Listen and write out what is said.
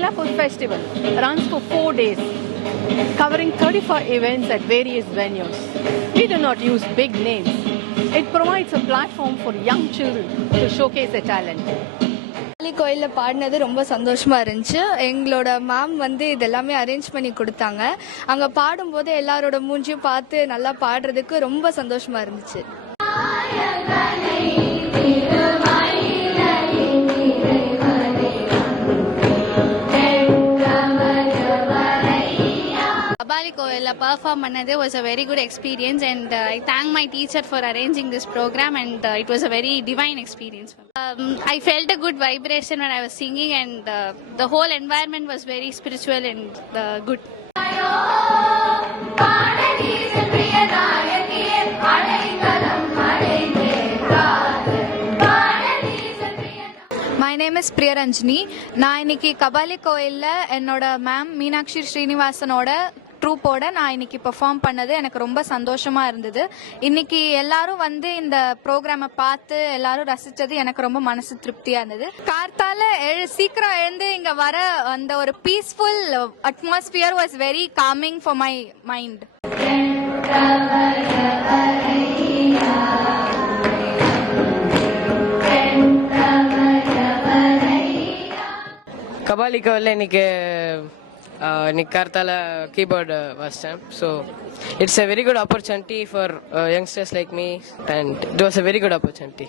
Koila Food Festival runs for 4 days, covering 35 events at various venues. We do not use big names. It provides a platform for young children to showcase their talent. கோயிலில் பாடினது ரொம்ப சந்தோஷமா இருந்துச்சு. எங்களோட ma'am இதெல்லாமே arrange பண்ணி கொடுத்தாங்க. அங்கே பாடும்போது எல்லாரோட மூஞ்சியும் பார்த்து நல்லா பாடுறதுக்கு ரொம்ப சந்தோஷமா இருந்துச்சு. Kabali Koila perform பண்ணது was a very good experience, and I thank my teacher for arranging this program, and it was a very divine experience for me. I felt a good vibration when I was singing, and the whole environment was very spiritual and good. My name is Priya Ranjini. நான் இன்னைக்கு கபாலி கோயிலில் என்னோட ma'am Meenakshi ஸ்ரீனிவாசனோட ட்ரூப்போட நான் இன்னைக்கு perform பண்ணது எனக்கு ரொம்ப சந்தோஷமா இருந்தது. இன்னைக்கு எல்லாரும் இந்த ப்ரோக்ராமை பார்த்து எல்லாரும் ரசிச்சது எனக்கு ரொம்ப மனசு திருப்தியா இருந்தது. கார்த்தால சீக்கிரம் எழுந்து இங்க வர அந்த ஒரு peaceful atmosphere was very calming for my mind. Kapali கோவிலில் இன்னைக்கு கார்த்தால கீபோர்டு வாசித்தேன். So it's a very good opportunity for youngsters like me, and it was a very good opportunity.